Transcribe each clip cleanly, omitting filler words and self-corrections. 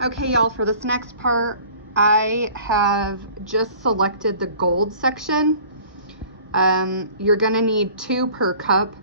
Okay, y'all, for this next part, I have just selected the gold section. You're gonna need 2 per cup.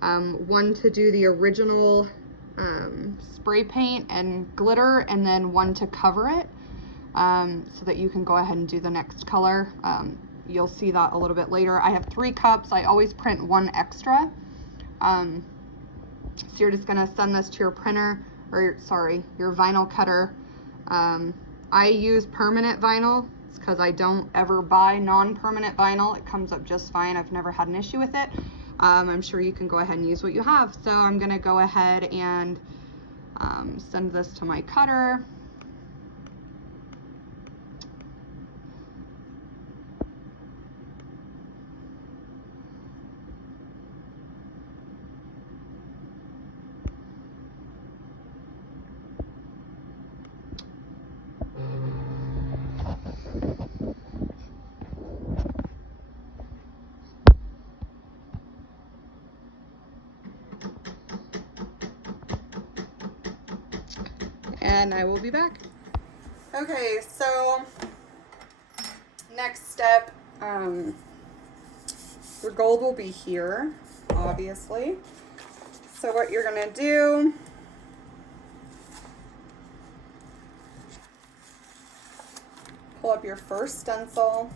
One to do the original spray paint and glitter, and then one to cover it, so that you can go ahead and do the next color. You'll see that a little bit later. I have 3 cups. I always print 1 extra. So you're just gonna send this to your printer, or sorry, your vinyl cutter. I use permanent vinyl because I don't ever buy non-permanent vinyl. It comes up just fine. I've never had an issue with it. I'm sure you can go ahead and use what you have. So I'm gonna go ahead and send this to my cutter. And I will be back. Okay, so next step, your gold will be here, obviously. So what you're gonna do, pull up your first stencil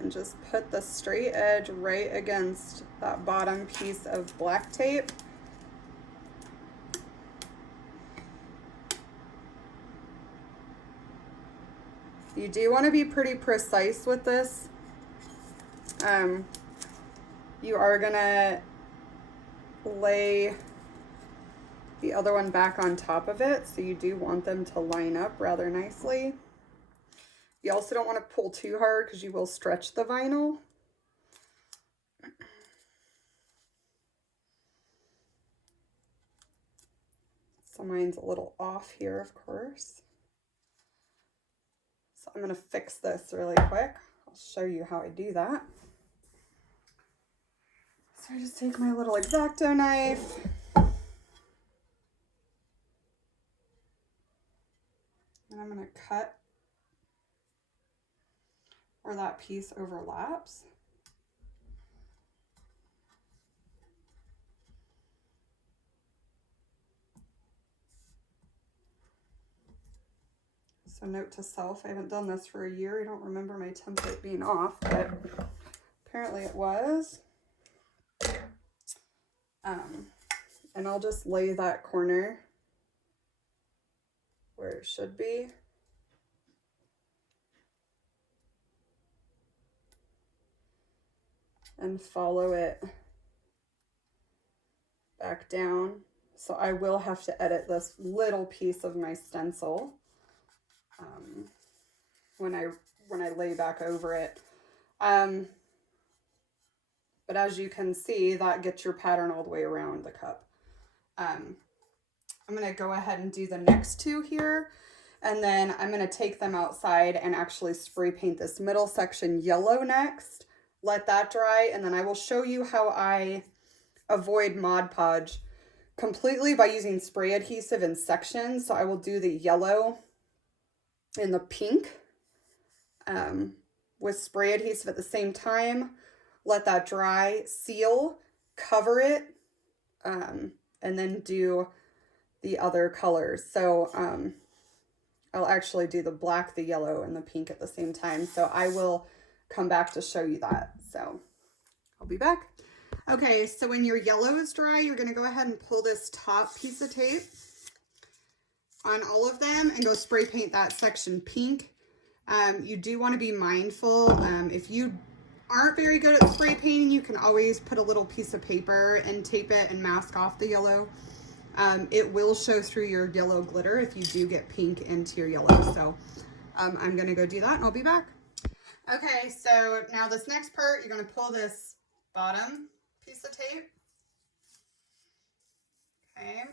and just put the straight edge right against that bottom piece of black tape. You do want to be pretty precise with this. You are gonna lay the other one back on top of it, so you do want them to line up rather nicely. You also don't want to pull too hard because you will stretch the vinyl. So mine's a little off here, of course. So I'm going to fix this really quick. I'll show you how I do that. So I just take my little X-Acto knife. And I'm going to cut where that piece overlaps. So note to self, I haven't done this for a year. I don't remember my template being off, but apparently it was. And I'll just lay that corner where it should be. And follow it back down. So I will have to edit this little piece of my stencil when I lay back over it. But as you can see, that gets your pattern all the way around the cup. I'm gonna go ahead and do the next 2 here, and then I'm gonna take them outside and actually spray paint this middle section yellow next. Let that dry, and then I will show you how I avoid Mod Podge completely by using spray adhesive in sections. So I will do the yellow and the pink with spray adhesive at the same time. Let that dry, seal, cover it, and then do the other colors. So I'll actually do the black, the yellow, and the pink at the same time. So I will come back to show you that. So I'll be back. Okay, so when your yellow is dry, you're gonna go ahead and pull this top piece of tape on all of them and go spray paint that section pink. You do want to be mindful. If you aren't very good at spray painting, you can always put a little piece of paper and tape it and mask off the yellow. It will show through your yellow glitter if you do get pink into your yellow. So I'm gonna go do that and I'll be back. Okay, so now this next part, you're gonna pull this bottom piece of tape, okay,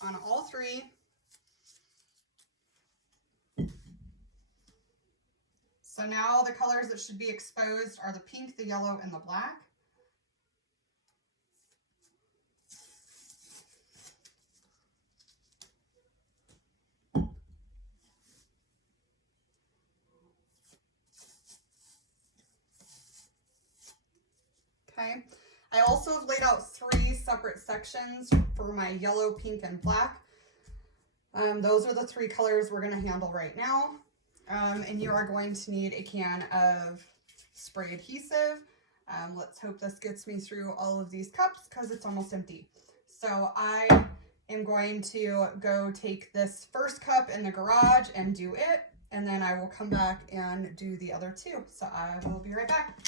on all 3. So now the colors that should be exposed are the pink, the yellow, and the black. dry. I also have laid out 3 separate sections for my yellow, pink, and black. Those are the 3 colors we're going to handle right now. And you are going to need a can of spray adhesive. Let's hope this gets me through all of these cups because it's almost empty. So I am going to go take this first cup in the garage and do it, and then I will come back and do the other 2. So I will be right back.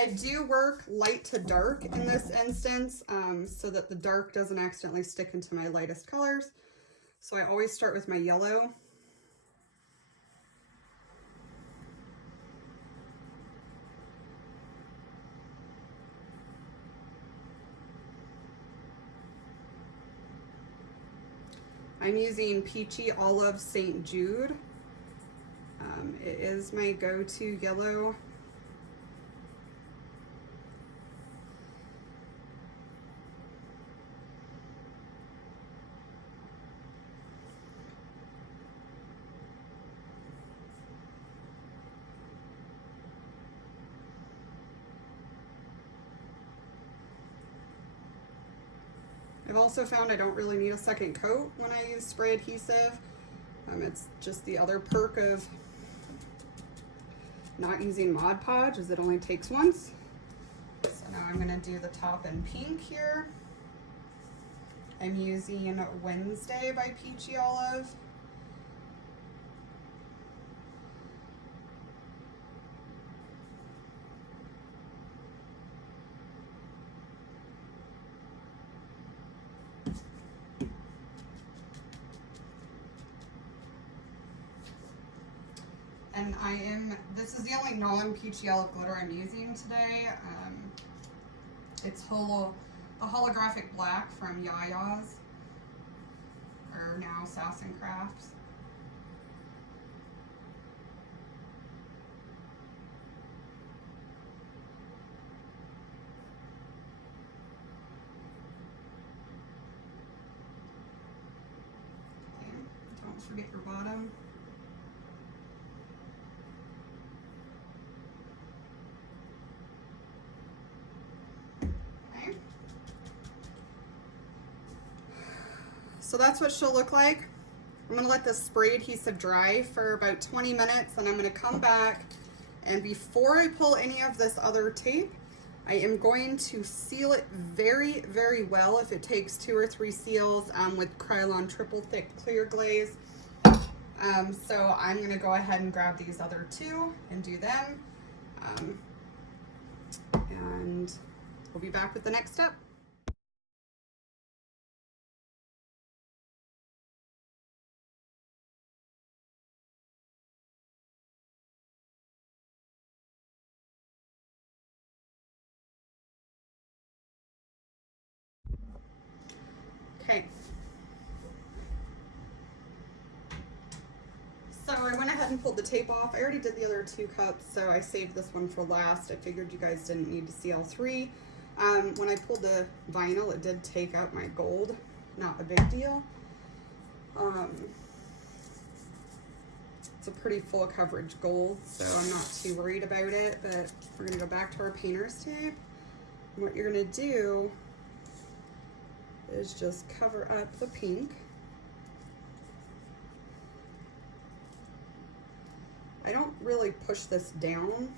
I do work light to dark in this instance so that the dark doesn't accidentally stick into my lightest colors. So I always start with my yellow. I'm using Peachy Olive St. Jude. It is my go-to yellow. I've also found I don't really need a second coat when I use spray adhesive. It's just the other perk of not using Mod Podge is it only takes once. So now I'm going to do the top in pink here. I'm using Wednesday by Peachy Olive. And this is the only non-Peachy Olive glitter I'm using today. It's the holographic black from Yaya's, or now Sass and Crafts. Okay, don't forget your bottom. So that's what she'll look like. I'm gonna let this spray adhesive dry for about 20 minutes, and I'm gonna come back, and before I pull any of this other tape, I am going to seal it very, very well. If it takes 2 or 3 seals with Krylon triple thick clear glaze. So I'm gonna go ahead and grab these other 2 and do them. And we'll be back with the next step. Okay. So I went ahead and pulled the tape off. I already did the other 2 cups, so I saved this one for last. I figured you guys didn't need to see all 3. When I pulled the vinyl, it did take out my gold. Not a big deal. It's a pretty full coverage gold, so I'm not too worried about it, but we're gonna go back to our painter's tape. And what you're gonna do is just cover up the pink. I don't really push this down.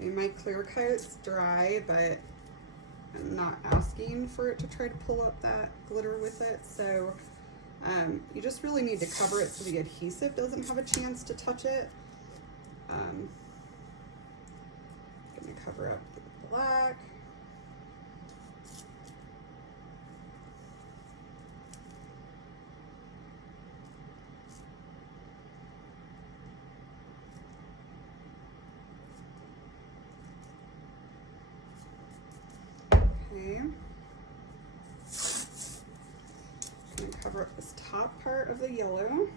My clear coat's dry, but I'm not asking for it to try to pull up that glitter with it. So you just really need to cover it so the adhesive doesn't have a chance to touch it. I'm gonna cover up the black. Okay. I'm going to cover up this top part of the yellow.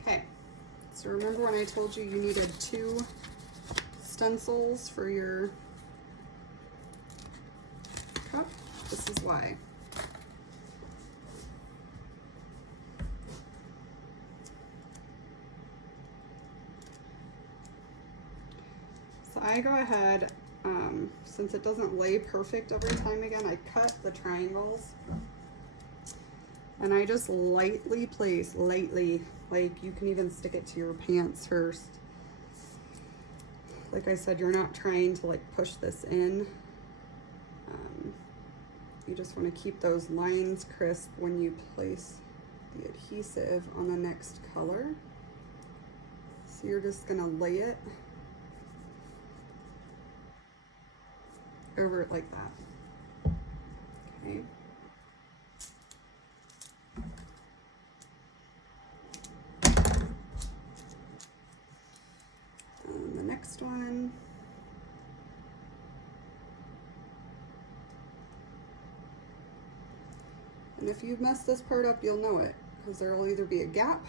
Okay, so remember when I told you you needed 2 stencils for your cup? This is why. So I go ahead, since it doesn't lay perfect every time again, I cut the triangles and I just lightly place, like you can even stick it to your pants first. Like I said, you're not trying to like push this in. You just want to keep those lines crisp when you place the adhesive on the next color. So you're just gonna lay it over it like that. Okay. And the next one. And if you mess this part up, you'll know it, because there will either be a gap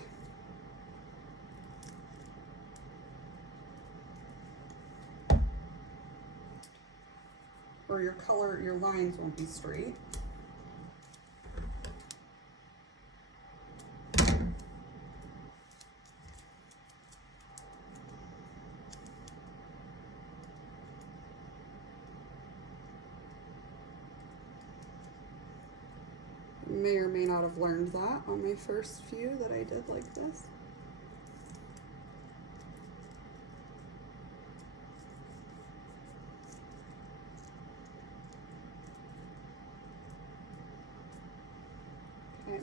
or your lines won't be straight. May or may not have learned that on my first few that I did like this. Okay.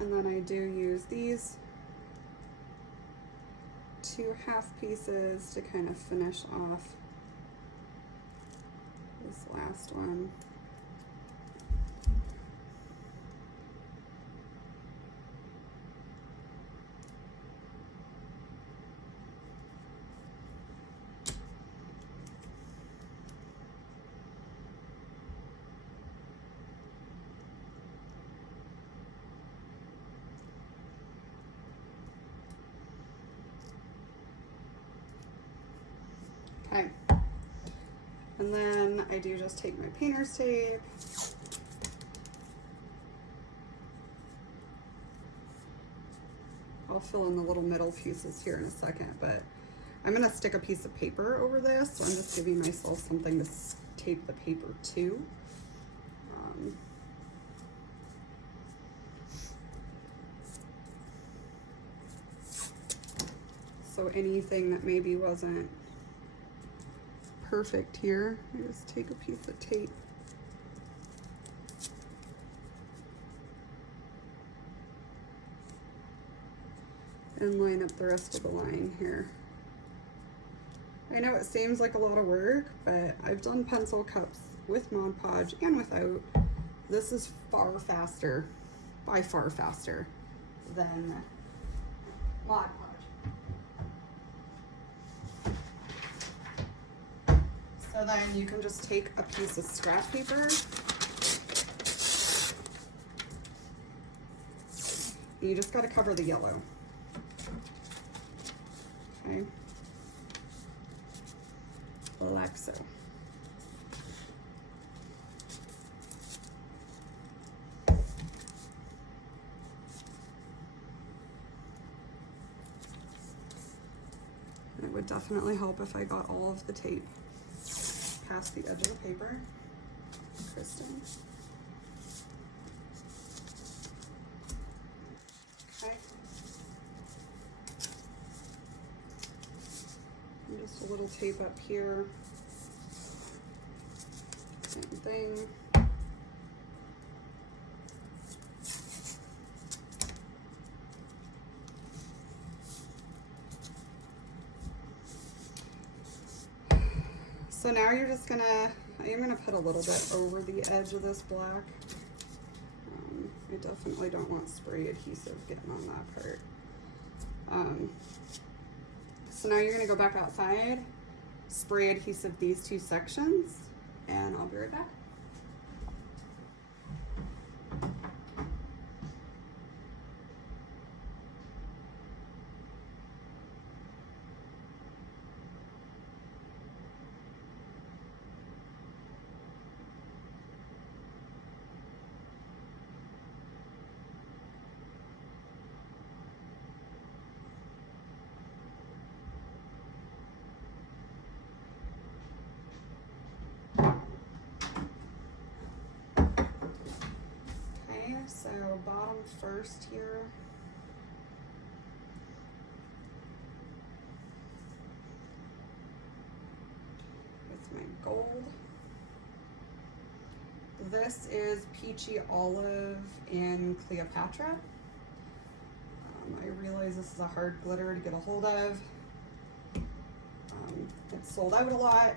And then I do use these 2 half pieces to kind of finish off this last one. Okay, and then I do just take my painter's tape, I'll fill in the little middle pieces here in a second, but I'm gonna stick a piece of paper over this, so I'm just giving myself something to tape the paper to. So anything that maybe wasn't perfect here, I just take a piece of tape and line up the rest of the line here. I know it seems like a lot of work, but I've done pencil cups with Mod Podge and without. This is far faster, by far faster than Mod Podge. So then you can just take a piece of scrap paper and you just got to cover the yellow. Okay. Like so. It would definitely help if I got all of the tape past the edge of the paper. Kristen. Okay. And just a little tape up here. Same thing. So now you're just gonna, I am gonna put a little bit over the edge of this black. I definitely don't want spray adhesive getting on that part. So now you're gonna go back outside, spray adhesive these two sections, and I'll be right back. So bottom first here. With my gold. This is Peachy Olive in Cleopatra. I realize this is a hard glitter to get a hold of. It's sold out a lot.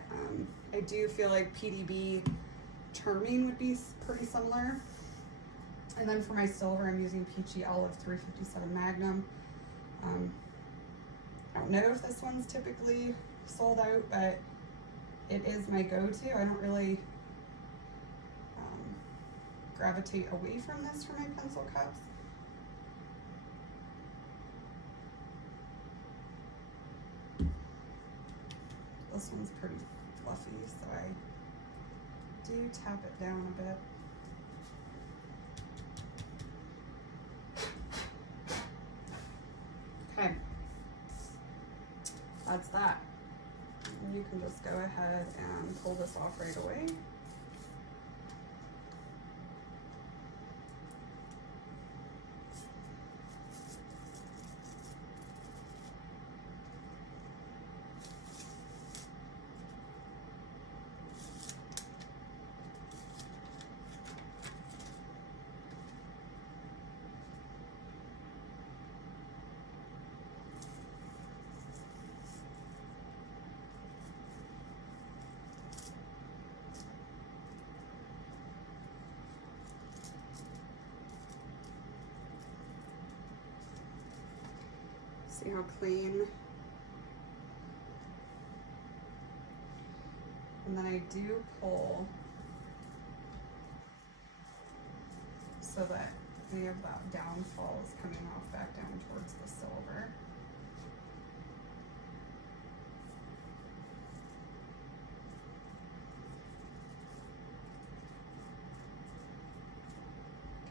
I do feel like PDB Charming would be pretty similar. And then for my silver, I'm using Peachy Olive 357 Magnum. I don't know if this one's typically sold out, but it is my go-to. I don't really gravitate away from this for my pencil cups. This one's pretty fluffy, so I do tap it down a bit. Okay, that's that. And you can just go ahead and pull this off right away. See how clean? And then I do pull so that any of that downfall is coming off back down towards the silver.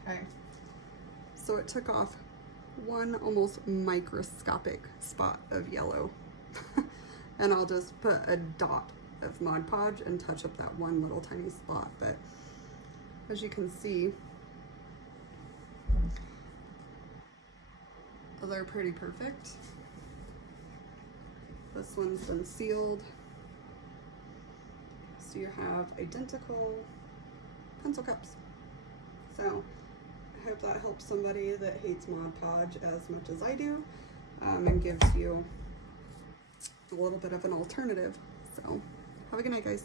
Okay, so it took off one almost microscopic spot of yellow. And I'll just put a dot of Mod Podge and touch up that one little tiny spot. But as you can see, they're pretty perfect. This one's been sealed. So you have identical pencil cups. So I hope that helps somebody that hates Mod Podge as much as I do, and gives you a little bit of an alternative. So have a good night, guys.